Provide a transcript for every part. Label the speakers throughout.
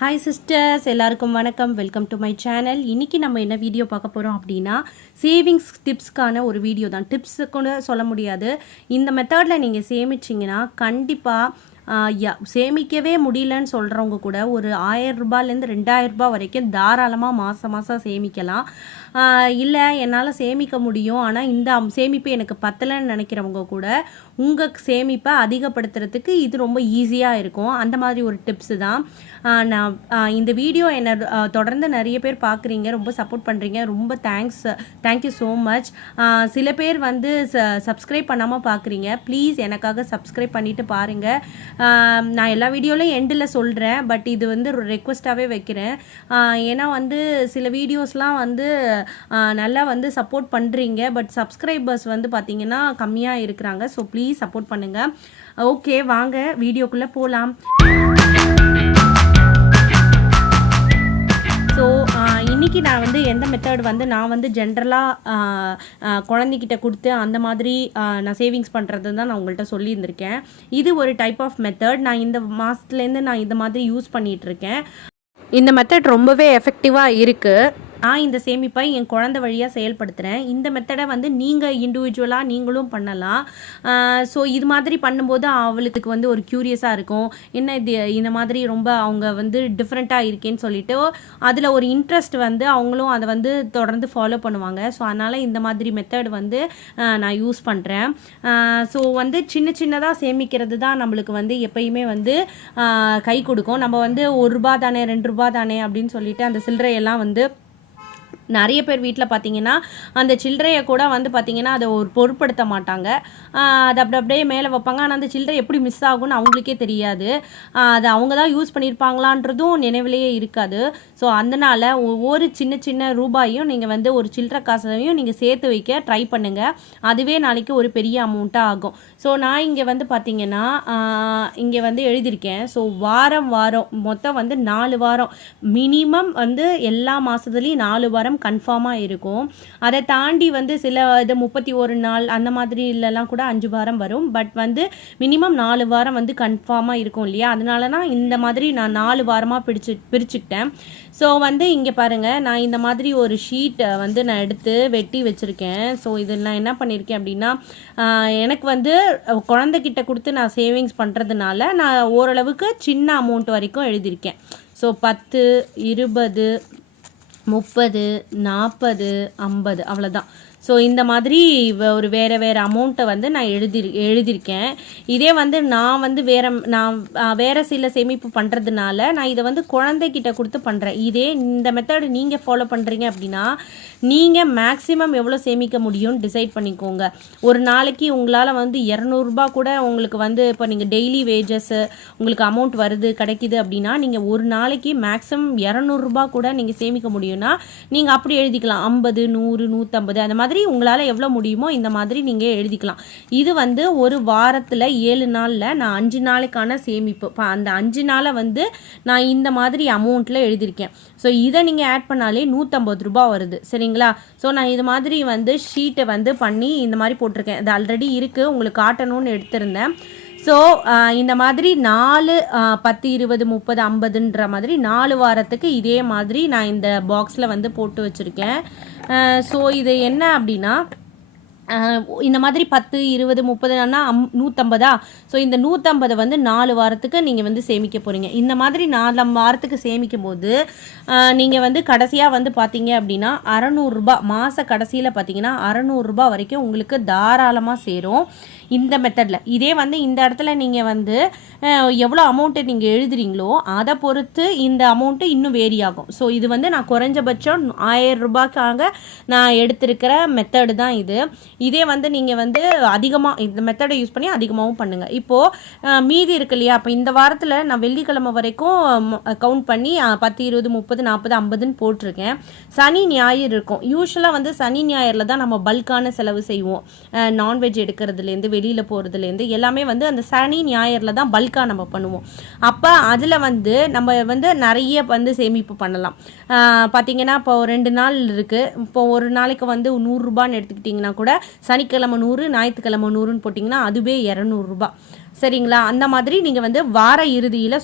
Speaker 1: Hi sisters எல்லாருக்கும் வணக்கம். Welcome to my channel இன்றைக்கி நம்ம என்ன வீடியோ பார்க்க போகிறோம் அப்படின்னா சேவிங்ஸ் டிப்ஸ்க்கான ஒரு வீடியோ தான். டிப்ஸு கூட சொல்ல முடியாது. இந்த மெத்தடில் நீங்கள் சேமிச்சிங்கன்னா கண்டிப்பாக சேமிக்கவே முடியலன்னு சொல்கிறவங்க கூட ஒரு ஆயிரம் ரூபாயிலேருந்து ரெண்டாயிரம் ரூபாய் வரைக்கும் தாராளமாக மாதம் மாதம் சேமிக்கலாம். இல்லை என்னால் சேமிக்க முடியும். ஆனால் இந்த சேமிப்பு எனக்கு பத்தலைன்னு நினைக்கிறவங்க கூட உங்கள் சேமிப்பை அதிகப்படுத்துறதுக்கு இது ரொம்ப ஈஸியாக இருக்கும். அந்த மாதிரி ஒரு டிப்ஸு தான். நான் இந்த வீடியோ என்னை தொடர்ந்து நிறைய பேர் பார்க்குறீங்க ரொம்ப சப்போர்ட் பண்ணுறீங்க ரொம்ப தேங்க்ஸ் தேங்க்யூ ஸோ மச் சில பேர் வந்து ச சப்ஸ்கிரைப் பண்ணாமல் பார்க்குறீங்க ப்ளீஸ் எனக்காக சப்ஸ்கிரைப் பண்ணிவிட்டு பாருங்கள் நான் எல்லா வீடியோலையும் எண்டில் சொல்கிறேன் பட் இது வந்து ரெக்வஸ்ட்டாகவே வைக்கிறேன். ஏன்னா வந்து சில வீடியோஸ்லாம் வந்து நல்லா வந்து சப்போர்ட் பண்ணுறீங்க பட் சப்ஸ்கிரைபர்ஸ் வந்து பார்த்திங்கன்னா கம்மியாக இருக்கிறாங்க. ஸோ ப்ளீஸ் சப்போர்ட் பண்ணுங்கள் ஓகே வாங்க வீடியோக்குள்ளே போகலாம் ஸோ இன்னைக்கு நான் வந்து எந்த மெத்தட் வந்து நான் வந்து ஜென்ரலாக குழந்தைக்கிட்ட கொடுத்து அந்த மாதிரி நான் சேவிங்ஸ் பண்ணுறது தான் நான் உங்கள்கிட்ட சொல்லியிருந்திருக்கேன். இது ஒரு டைப் ஆஃப் மெத்தட் நான் இந்த மாதத்துலேருந்து நான் இந்த மாதிரி யூஸ் பண்ணிகிட்டு இருக்கேன். இந்த மெத்தட் ரொம்பவே எஃபெக்டிவாக இருக்குது நான் இந்த சேமிப்பை என் குழந்தை வழியாக செயல்படுத்துகிறேன் இந்த மெத்தடை வந்து நீங்கள் இண்டிவிஜுவலாக நீங்களும் பண்ணலாம். ஸோ இது மாதிரி பண்ணும்போது அவளுக்கு வந்து ஒரு க்யூரியஸாக இருக்கும். என்ன இது இந்த மாதிரி ரொம்ப அவங்க வந்து டிஃப்ரெண்ட்டாக இருக்கேன்னு சொல்லிட்டு அதில் ஒரு இன்ட்ரெஸ்ட் வந்து அவங்களும் அதை வந்து தொடர்ந்து ஃபாலோ பண்ணுவாங்க. ஸோ அதனால் இந்த மாதிரி மெத்தட் வந்து நான் யூஸ் பண்ணுறேன் ஸோ வந்து சின்ன சின்னதாக சேமிக்கிறது தான் நம்மளுக்கு வந்து எப்பயுமே வந்து கை கொடுக்கும். நம்ம வந்து ஒரு ரூபா தானே ரெண்டு ரூபா தானே அப்படின்னு சொல்லிட்டு அந்த சில்லறையெல்லாம் வந்து நிறைய பேர் வீட்டில் பார்த்தீங்கன்னா அந்த சில்லறையை கூட வந்து பார்த்தீங்கன்னா அதை ஒரு பொருட்படுத்த மாட்டாங்க. அதை அது அப்படி அப்படியே மேலே வைப்பாங்க. ஆனால் அந்த சில்லறை எப்படி மிஸ் ஆகும்னு அவங்களுக்கே தெரியாது. அதை அது அவங்க தான் யூஸ் பண்ணியிருப்பாங்களான்றதும் நினைவிலேயே இருக்காது. ஸோ அதனால் ஒவ்வொரு சின்ன சின்ன ரூபாயும் நீங்கள் வந்து ஒரு சில்லறை காசையும் நீங்கள் சேர்த்து வைக்க ட்ரை பண்ணுங்கள் அதுவே நாளைக்கு ஒரு பெரிய அமௌண்ட்டாக ஆகும். ஸோ நான் இங்கே வந்து பார்த்தீங்கன்னா இங்கே வந்து எழுதியிருக்கேன். ஸோ வாரம் வாரம் மொத்தம் வந்து நாலு வாரம். மினிமம் வந்து எல்லா மாதத்துலேயும் நாலு வாரம் கன்ஃபார்மாக இருக்கும். அதை தாண்டி வந்து சில இது முப்பத்தி ஒரு நாள் அந்த மாதிரி இல்லைலாம் கூட அஞ்சு வாரம் வரும். பட் வந்து மினிமம் நாலு வாரம் வந்து கன்ஃபார்மாக இருக்கும் இல்லையா? அதனால தான் இந்த மாதிரி நான் நாலு வாரமாக பிடிச்சு பிரிச்சுக்கிட்டேன். ஸோ வந்து இங்கே பாருங்கள் நான் இந்த மாதிரி ஒரு ஷீட்டை வந்து நான் எடுத்து வெட்டி வச்சுருக்கேன். ஸோ இதில் நான் என்ன பண்ணியிருக்கேன் அப்படின்னா எனக்கு வந்து அஹ், குழந்தைகிட்ட கொடுத்து நான் சேவிங்ஸ் பண்ணுறதுனால நான் ஓரளவுக்கு சின்ன அமௌண்ட் வரைக்கும் எழுதியிருக்கேன். ஸோ பத்து இருபது முப்பது நாற்பது ஐம்பது அவ்வளோதான் ஸோ இந்த மாதிரி ஒரு வேறு வேறு அமௌண்ட்டை வந்து நான் எழுதி எழுதியிருக்கேன் இதே வந்து நான் வந்து வேற நான் வேறு சில சேமிப்பு பண்ணுறதுனால நான் இதை வந்து குழந்தைகிட்ட கொடுத்து பண்ணுறேன் இதே இந்த மெத்தடு நீங்கள் ஃபாலோ பண்ணுறீங்க அப்படின்னா நீங்கள் மேக்ஸிமம் எவ்வளோ சேமிக்க முடியும்னு டிசைட் பண்ணிக்கோங்க. ஒரு நாளைக்கு உங்களால் வந்து இரநூறுபா கூட உங்களுக்கு வந்து இப்போ நீங்கள் டெய்லி வேஜஸ்ஸு உங்களுக்கு அமௌண்ட் வருது கிடைக்குது அப்படின்னா நீங்கள் ஒரு நாளைக்கு மேக்ஸிமம் இரநூறுபா கூட நீங்கள் சேமிக்க முடியும்னா நீங்கள் அப்படி எழுதிக்கலாம். ஐம்பது நூறு நூற்றம்பது அந்த மாதிரி உங்களால் எவ்வளோ முடியுமோ இந்த மாதிரி நீங்கள் எழுதிக்கலாம். இது வந்து ஒரு வாரத்தில் ஏழு நாளில் நான் அஞ்சு நாளைக்கான சேமிப்பு. இப்போ அந்த அஞ்சு நாளை வந்து நான் இந்த மாதிரி அமௌண்ட்டில் எழுதியிருக்கேன். ஸோ இதை நீங்கள் ஆட் பண்ணாலே நூற்றம்பது ரூபா வருது. சரிங்களா? ஸோ நான் இது மாதிரி வந்து ஷீட்டை வந்து பண்ணி இந்த மாதிரி போட்டிருக்கேன். இது ஆல்ரெடி இருக்குது உங்களுக்கு காட்டணும்னு எடுத்திருந்தேன். ஸோ இந்த மாதிரி நாலு பத்து இருபது முப்பது ஐம்பதுன்ற மாதிரி நாலு வாரத்துக்கு இதே மாதிரி நான் இந்த பாக்ஸில் வந்து போட்டு வச்சுருக்கேன். ஸோ இது என்ன அப்படின்னா இந்த மாதிரி பத்து இருபது முப்பதுனா அம் நூற்றம்பதா ஸோ இந்த நூற்றம்பதை வந்து நாலு வாரத்துக்கு நீங்கள் வந்து சேமிக்க போகிறீங்க இந்த மாதிரி நாலு வாரத்துக்கு சேமிக்கும் போது நீங்கள் வந்து கடைசியாக வந்து பார்த்தீங்க அப்படின்னா அறநூறுரூபா மாத கடைசியில் பார்த்தீங்கன்னா அறநூறுரூபா வரைக்கும் உங்களுக்கு தாராளமாக சேரும். இந்த மெத்தடில் இதே வந்து இந்த இடத்துல நீங்கள் வந்து எவ்வளோ அமௌண்ட்டு நீங்கள் எழுதுறீங்களோ அதை பொறுத்து இந்த அமௌண்ட்டு இன்னும் வேரி ஆகும். ஸோ இது வந்து நான் குறைஞ்சபட்சம் ஆயிரம் ரூபாய்க்காக நான் எடுத்திருக்கிற மெத்தடு தான் இது. இதே வந்து நீங்கள் வந்து அதிகமாக இந்த மெத்தடை யூஸ் பண்ணி அதிகமாகவும் பண்ணுங்கள் இப்போது மீதி இருக்கு இல்லையா? அப்போ இந்த வாரத்தில் நான் வெள்ளிக்கிழமை வரைக்கும் கவுண்ட் பண்ணி பத்து இருபது முப்பது நாற்பது ஐம்பதுன்னு போட்டிருக்கேன். சனி ஞாயிறு இருக்கும். யூஸ்வலாக வந்து சனி ஞாயிறில் தான் நம்ம பல்கான செலவு செய்வோம். நான்வெஜ் எடுக்கிறதுலேருந்து வெளியில் போகிறதுலேருந்து எல்லாமே வந்து அந்த சனி ஞாயிறில் தான் பல்காக நம்ம பண்ணுவோம். அப்போ அதில் வந்து நம்ம வந்து நிறைய வந்து சேமிப்பு பண்ணலாம். பார்த்திங்கன்னா பார்த்தீங்கன்னா இப்போ ரெண்டு நாள் இருக்குது இப்போ ஒரு நாளைக்கு வந்து நூறுரூபான்னு எடுத்துக்கிட்டிங்கன்னா கூட சனிக்கிழமை நூறு ஞாயிற்றுக்கிழமை நூறுன்னு போட்டிங்கன்னா அதுவே இரநூறுபா சரிங்களா? அந்த மாதிரி நீங்கள் வந்து வார இறுதியில்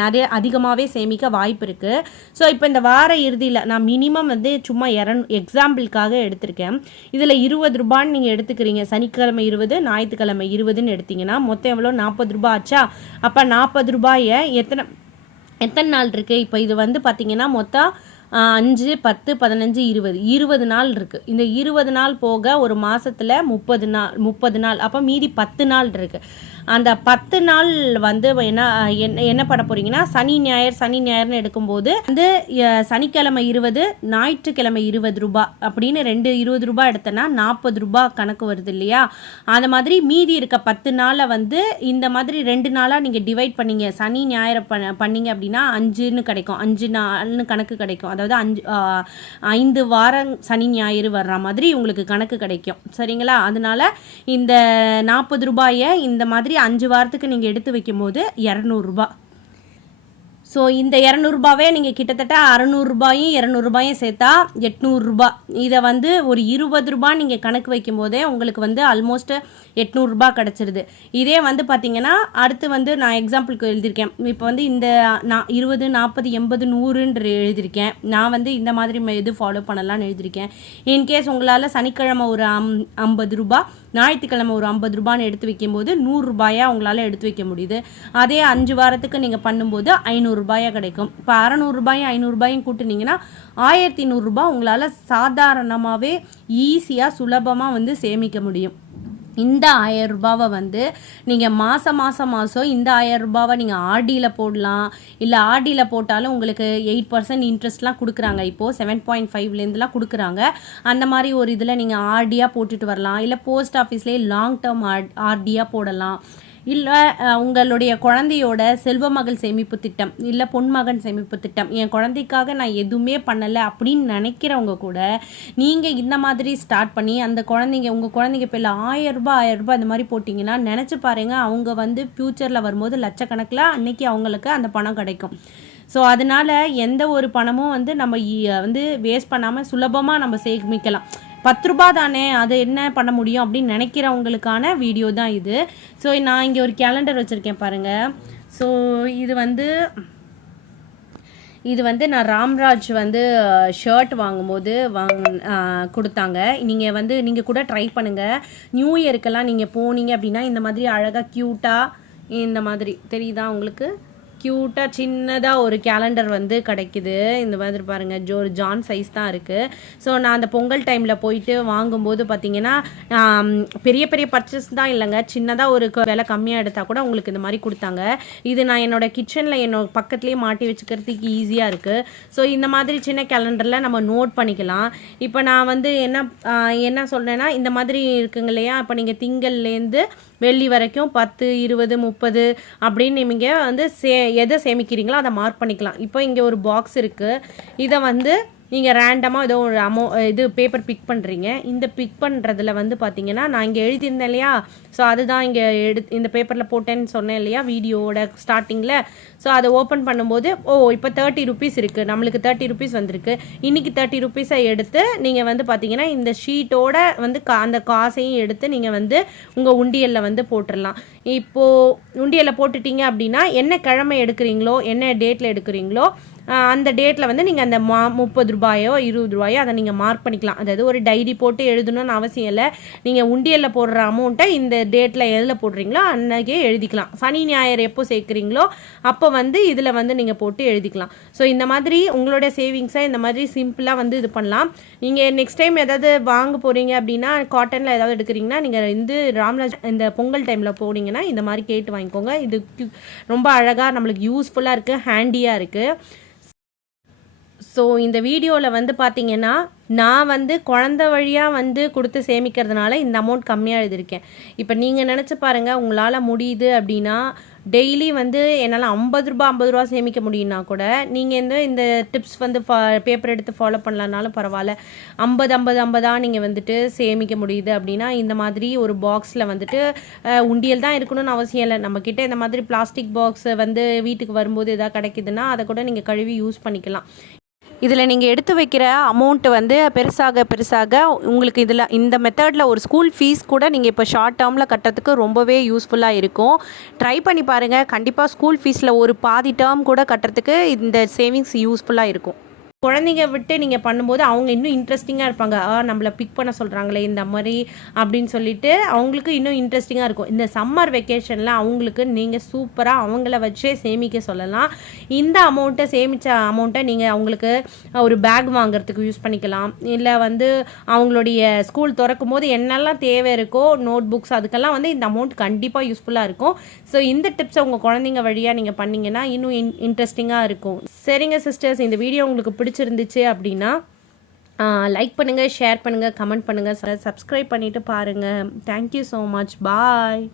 Speaker 1: நிறைய அதிகமாகவே சேமிக்க வாய்ப்பு இருக்குது ஸோ இப்போ இந்த வார இறுதியில் நான் மினிமம் வந்து சும்மா இரநூ எக்ஸாம்பிளுக்காக எடுத்திருக்கேன். இதில் இருபது ரூபான்னு நீங்கள் எடுத்துக்கிறீங்க. சனிக்கிழமை இருபது ஞாயிற்றுக்கிழமை இருபதுன்னு எடுத்தீங்கன்னா மொத்தம் எவ்வளோ? நாற்பது ரூபாய் ஆச்சா? அப்போ நாற்பது ரூபாயை எத்தனை எத்தனை நாள் இருக்குது இப்போ இது வந்து பார்த்தீங்கன்னா மொத்தம் அஞ்சு பத்து பதினஞ்சு இருபது. இருபது நாள் இருக்குது இந்த இருபது நாள் போக ஒரு மாதத்தில் முப்பது நாள் முப்பது நாள். அப்போ மீதி பத்து நாள் இருக்குது அந்த பத்து நாள் வந்து என்ன என்ன என்ன பண்ண போறீங்கன்னா சனி ஞாயிறு சனி ஞாயிறுன்னு எடுக்கும்போது வந்து சனிக்கிழமை இருபது ஞாயிற்றுக்கிழமை இருபது ரூபாய் அப்படின்னு ரெண்டு இருபது ரூபாய் எடுத்தேன்னா நாற்பது ரூபாய் கணக்கு வருது இல்லையா? அந்த மாதிரி மீதி இருக்க பத்து நாளை வந்து இந்த மாதிரி ரெண்டு நாளாக நீங்கள் டிவைட் பண்ணீங்க. சனி ஞாயிறு பண்ண பண்ணீங்க அப்படின்னா அஞ்சுன்னு கிடைக்கும். அஞ்சு நாள்னு கணக்கு கிடைக்கும். அதாவது அஞ்சு ஐந்து வாரம் சனி ஞாயிறு வர்ற மாதிரி உங்களுக்கு கணக்கு கிடைக்கும். சரிங்களா? அதனால இந்த நாற்பது ரூபாயை இந்த மாதிரி அஞ்சு வாரத்துக்கு நீங்கள் எடுத்து வைக்கும்போது இரநூறுபா. ஸோ இந்த இரநூறுபாவே நீங்கள் கிட்டத்தட்ட அறநூறுபாயும் இரநூறுபாயும் சேர்த்தா எட்நூறுரூபா இதை வந்து ஒரு இருபது ரூபா நீங்கள் கணக்கு வைக்கும் போதே உங்களுக்கு வந்து ஆல்மோஸ்ட் எட்நூறுரூபா கிடச்சிருது. இதே வந்து பார்த்தீங்கன்னா அடுத்து வந்து நான் எக்ஸாம்பிளுக்கு எழுதியிருக்கேன். இப்போ வந்து இந்த நான் இருபது நாற்பது எண்பது நூறுன்ற எழுதியிருக்கேன். நான் வந்து இந்த மாதிரி இது ஃபாலோ பண்ணலாம்னு எழுதியிருக்கேன். இன்கேஸ் உங்களால் சனிக்கிழமை ஒரு அம் ஐம்பது ரூபா ஞாயிற்றுக்கிழமை ஒரு ஐம்பது ரூபான்னு எடுத்து வைக்கும்போது நூறுரூபாயாக உங்களால் எடுத்து வைக்க முடியுது. அதே அஞ்சு வாரத்துக்கு நீங்கள் பண்ணும்போது ரூபாயாக கிடைக்கும். இப்போ அறநூறுபாயும் ஐநூறுரூபாயும் கூட்டுனீங்கன்னா ஆயிரத்தி நூறுரூபா உங்களால் சாதாரணமாகவே ஈஸியாக சுலபமாக வந்து சேமிக்க முடியும். இந்த ஆயிரம் ரூபாவை வந்து நீங்கள் மாதம் மாதம் மாதம் இந்த ஆயிரம் ரூபாவை நீங்கள் ஆர்டியில் போடலாம். இல்லை ஆர்டியில் போட்டாலும் உங்களுக்கு எயிட் பர்சன்ட் இன்ட்ரெஸ்ட்லாம் கொடுக்குறாங்க. இப்போது செவன் பாயிண்ட் ஃபைவ்லேருந்துலாம் கொடுக்குறாங்க. அந்த மாதிரி ஒரு இதில் நீங்கள் ஆர்டியாக போட்டுட்டு வரலாம். இல்லை போஸ்ட் ஆஃபீஸ்லேயே லாங் டேர்ம் ஆர் ஆர்டியாக போடலாம். இல்லை உங்களுடைய குழந்தையோட செல்வ மகள் சேமிப்பு திட்டம் இல்லை பொன்மகன் சேமிப்பு திட்டம் என் குழந்தைக்காக நான் எதுவுமே பண்ணலை அப்படின்னு நினைக்கிறவங்க கூட நீங்கள் இந்த மாதிரி ஸ்டார்ட் பண்ணி அந்த குழந்தைங்க உங்கள் குழந்தைங்க பேரில் ஆயிரம் ரூபாய் ஆயிரம் இந்த மாதிரி போட்டிங்கன்னா நினச்சி பாருங்க அவங்க வந்து ஃப்யூச்சரில் வரும்போது லட்சக்கணக்கில் அன்னைக்கு அவங்களுக்கு அந்த பணம் கிடைக்கும். ஸோ அதனால எந்த ஒரு பணமும் வந்து நம்ம வந்து வேஸ்ட் பண்ணாமல் சுலபமாக நம்ம சேமிக்கலாம். பத்து ரூபா தானே அது என்ன பண்ண முடியும் அப்படின்னு நினைக்கிறவங்களுக்கான வீடியோ தான் இது. ஸோ நான் இங்கே ஒரு கேலண்டர் வச்சுருக்கேன் பாருங்கள் ஸோ இது வந்து இது வந்து நான் ராம்ராஜ் வந்து ஷர்ட் வாங்கும்போது வாங் கொடுத்தாங்க. நீங்கள் வந்து நீங்கள் கூட ட்ரை பண்ணுங்கள் நியூ இயருக்கெல்லாம் நீங்கள் போனீங்க அப்படின்னா இந்த மாதிரி அழகாக க்யூட்டாக இந்த மாதிரி தெரியுதா உங்களுக்கு? க்யூட்டாக சின்னதாக ஒரு கேலண்டர் வந்து கிடைக்குது. இந்த மாதிரி பாருங்கள் ஜோ ஒரு ஜான் சைஸ் தான் இருக்குது ஸோ நான் அந்த பொங்கல் டைமில் போயிட்டு வாங்கும்போது பார்த்தீங்கன்னா பெரிய பெரிய பர்ச்சேஸ் தான் இல்லைங்க. சின்னதாக ஒரு விலை கம்மியாக எடுத்தால் கூட உங்களுக்கு இந்த மாதிரி கொடுத்தாங்க. இது நான் என்னோட கிச்சனில் என்னோட பக்கத்துலேயே மாட்டி வச்சுக்கிறதுக்கு ஈஸியாக இருக்குது ஸோ இந்த மாதிரி சின்ன கேலண்டரில் நம்ம நோட் பண்ணிக்கலாம். இப்போ நான் வந்து என்ன என்ன சொல்கிறேன்னா இந்த மாதிரி இருக்குங்க இல்லையா? இப்போ நீங்கள் திங்கள்லேருந்து வெள்ளி வரைக்கும் பத்து இருபது முப்பது அப்படின்னு நீங்கள் வந்து சே எதை சேமிக்கிறீங்களோ அதை மார்க் பண்ணிக்கலாம். இப்போ இங்கே ஒரு பாக்ஸ் இருக்குது இதை வந்து நீங்கள் ரேண்டமாக ஏதோ ஒரு அமௌ இது பேப்பர் பிக் பண்ணுறீங்க இந்த பிக் பண்ணுறதுல வந்து பார்த்தீங்கன்னா நான் இங்கே எழுதியிருந்தேன் இல்லையா? ஸோ அதுதான் இங்கே எடு இந்த பேப்பரில் போட்டேன்னு சொன்னேன் இல்லையா? வீடியோவோட ஸ்டார்டிங்கில் ஸோ அதை ஓப்பன் பண்ணும்போது ஓ இப்போ தேர்ட்டி ருபீஸ் இருக்குது நம்மளுக்கு தேர்ட்டி ருபீஸ் வந்திருக்கு. இன்றைக்கி தேர்ட்டி ருபீஸை எடுத்து நீங்கள் வந்து பார்த்தீங்கன்னா இந்த ஷீட்டோட வந்து கா அந்த காசையும் எடுத்து நீங்கள் வந்து உங்கள் உண்டியலில் வந்து போட்டுடலாம் இப்போது உண்டியலில் போட்டுட்டீங்க அப்படின்னா என்ன கிழமை எடுக்கிறீங்களோ என்ன டேட்டில் எடுக்கிறீங்களோ அந்த டேட்டில் வந்து நீங்கள் அந்த மா முப்பது ரூபாயோ இருபது ரூபாயோ அதை நீங்கள் மார்க் பண்ணிக்கலாம். அதாவது ஒரு டைரி போட்டு எழுதணும்னு அவசியம் இல்லை. நீங்கள் உண்டியலில் போடுற அமௌண்ட்டை இந்த டேட்டில் எதில் போடுறீங்களோ அன்னைக்கே எழுதிக்கலாம். சனி ஞாயிறு எப்போ சேர்க்குறீங்களோ அப்போ வந்து இதில் வந்து நீங்கள் போட்டு எழுதிக்கலாம். ஸோ இந்த மாதிரி உங்களோட சேவிங்ஸை இந்த மாதிரி சிம்பிளாக வந்து இது பண்ணலாம். நீங்கள் நெக்ஸ்ட் டைம் ஏதாவது வாங்க போகிறீங்க அப்படின்னா காட்டனில் ஏதாவது எடுக்கிறீங்கன்னா நீங்கள் வந்து ராம்ராஜ் இந்த பொங்கல் டைமில் போனீங்கன்னா இந்த மாதிரி கேட்டு வாங்கிக்கோங்க. இது ரொம்ப அழகாக நம்மளுக்கு யூஸ்ஃபுல்லாக இருக்குது ஹேண்டியாக இருக்குது ஸோ இந்த வீடியோவில் வந்து பார்த்தீங்கன்னா நான் வந்து குழந்த வழியாக வந்து கொடுத்து சேமிக்கிறதுனால இந்த அமௌண்ட் கம்மியாக எழுதியிருக்கேன். இப்போ நீங்கள் நினச்சி பாருங்கள் உங்களால் முடியுது அப்படின்னா டெய்லி வந்து என்னால் ஐம்பது ரூபா ஐம்பது ரூபா சேமிக்க முடியும்னா கூட நீங்கள் இந்த இந்த டிப்ஸ் வந்து ஃபா பேப்பர் எடுத்து ஃபாலோ பண்ணலனாலும் பரவாயில்ல. ஐம்பது ஐம்பது ஐம்பதாக நீங்கள் வந்துட்டு சேமிக்க முடியுது அப்படின்னா இந்த மாதிரி ஒரு பாக்ஸில் வந்துட்டு உண்டியல் தான் இருக்கணும்னு அவசியம் இல்லை. நம்மக்கிட்ட இந்த மாதிரி பிளாஸ்டிக் பாக்ஸ் வந்து வீட்டுக்கு வரும்போது எதாவது கிடைக்குதுன்னா அதை கூட நீங்கள் கழுவி யூஸ் பண்ணிக்கலாம். இதில் நீங்கள் எடுத்து வைக்கிற அமௌண்ட்டு வந்து பெருசாக பெருசாக உங்களுக்கு இதில் இந்த மெத்தடில் ஒரு ஸ்கூல் ஃபீஸ் கூட நீங்கள் இப்போ ஷார்ட் டேர்மில் கட்டுறதுக்கு ரொம்பவே யூஸ்ஃபுல்லாக இருக்கும். ட்ரை பண்ணி பாருங்கள் கண்டிப்பாக ஸ்கூல் ஃபீஸில் ஒரு பாதி டேர்ம் கூட கட்டுறதுக்கு இந்த சேவிங்ஸ் யூஸ்ஃபுல்லாக இருக்கும். குழந்தைங்க விட்டு நீங்கள் பண்ணும்போது அவங்க இன்னும் இன்ட்ரெஸ்டிங்காக இருப்பாங்க. ஆ நம்மளை பிக் பண்ண சொல்கிறாங்களே இந்த மாதிரி அப்படின்னு சொல்லிட்டு அவங்களுக்கு இன்னும் இன்ட்ரெஸ்டிங்காக இருக்கும். இந்த சம்மர் வெக்கேஷனில் அவங்களுக்கு நீங்கள் சூப்பராக அவங்கள வச்சே சேமிக்க சொல்லலாம். இந்த அமௌண்ட்டை சேமித்த அமௌண்ட்டை நீங்கள் அவங்களுக்கு ஒரு பேக் வாங்குறதுக்கு யூஸ் பண்ணிக்கலாம். இல்லை வந்து அவங்களுடைய ஸ்கூல் திறக்கும் போது என்னெல்லாம் தேவை இருக்கோ நோட் புக்ஸ் அதுக்கெல்லாம் வந்து இந்த அமௌண்ட் கண்டிப்பாக யூஸ்ஃபுல்லாக இருக்கும். ஸோ இந்த டிப்ஸை உங்கள் குழந்தைங்க வழியாக நீங்கள் பண்ணிங்கன்னா இன்னும் இன் இன்ட்ரெஸ்டிங்காக இருக்கும். சரிங்க சிஸ்டர்ஸ் இந்த வீடியோ உங்களுக்கு பிடிச்சிருந்துச்சு அப்படின்னா லைக் பண்ணுங்கள் ஷேர் பண்ணுங்கள் கமெண்ட் பண்ணுங்கள் சப்ஸ்கிரைப் பண்ணிவிட்டு பாருங்கள் தேங்க்யூ ஸோ மச் பாய்